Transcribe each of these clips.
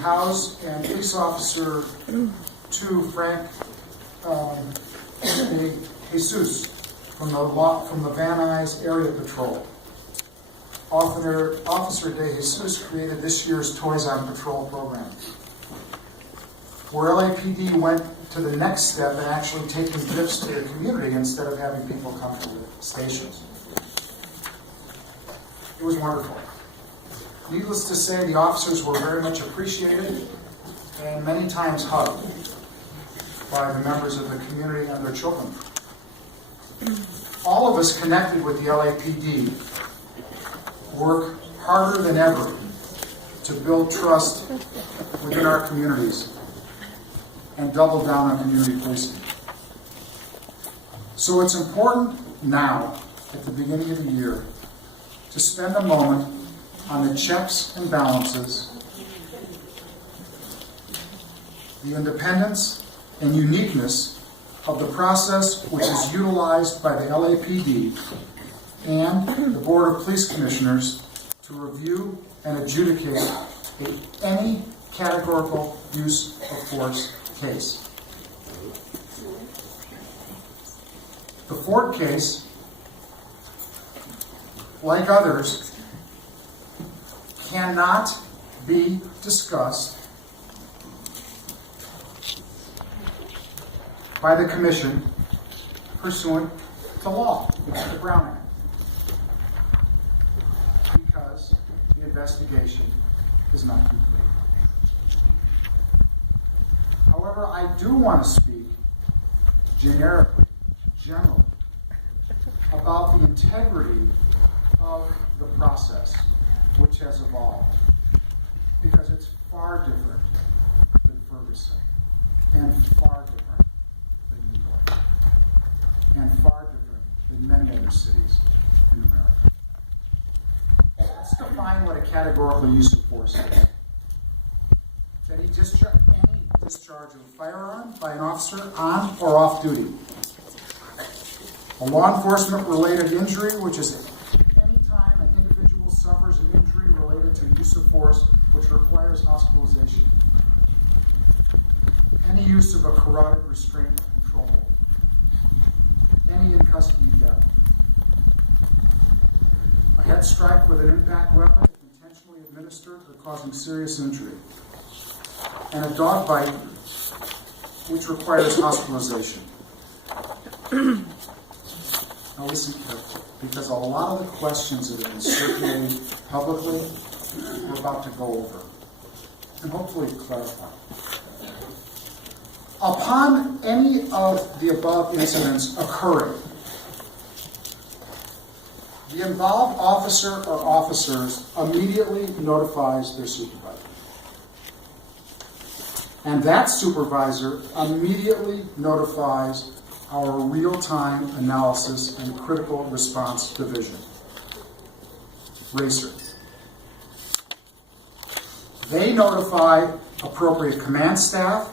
House and Police Officer 2 Frank De Jesus from the Van Nuys Area Patrol. Officer De Jesus created this year's Toys on Patrol program, where LAPD went to the next step in actually taking gifts to the community instead of having people come to the stations. It was wonderful. Needless to say, the officers were very much appreciated and many times hugged by the members of the community and their children. All of us connected with the LAPD work harder than ever to build trust within our communities and double down on community policing. So it's important now, at the beginning of the year, to spend a moment on the checks and balances, the independence and uniqueness of the process which is utilized by the LAPD and the Board of Police Commissioners to review and adjudicate any categorical use of force case. The Ford case, like others, cannot be discussed by the Commission pursuant to law, which is the Brown Act, because the investigation is not complete. However, I do want to speak generally about the integrity of the process which has evolved, because it's far different than Ferguson, and far different than New York, and far different than many other cities in America. Let's define what a categorical use of force is. It's any discharge of a firearm by an officer on or off duty. A law enforcement related injury, which is any time an individual suffers an injury related to use of force which requires hospitalization. Any use of a carotid restraint or control hold. Any in custody death. A head strike with an impact weapon intentionally administered or causing serious injury. And a dog bite which requires hospitalization. Now listen carefully, because a lot of the questions that have been circulating publicly, we're about to go over, and hopefully clarify. Upon any of the above incidents occurring, the involved officer or officers immediately notifies their supervisor. And that supervisor immediately notifies our real-time analysis and critical response division, RACER. They notify appropriate command staff,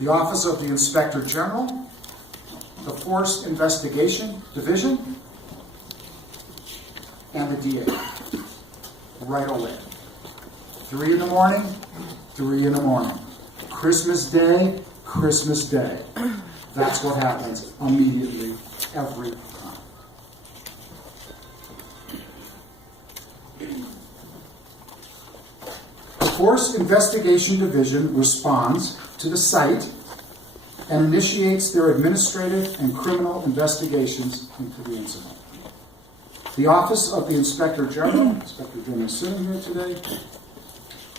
the Office of the Inspector General, the Force Investigation Division, and the DA right away. 3 in the morning, 3 in the morning. Christmas Day, Christmas Day. That's what happens immediately, every time. The Force Investigation Division responds to the site and initiates their administrative and criminal investigations into the incident. The Office of the Inspector General, Inspector General sitting here today,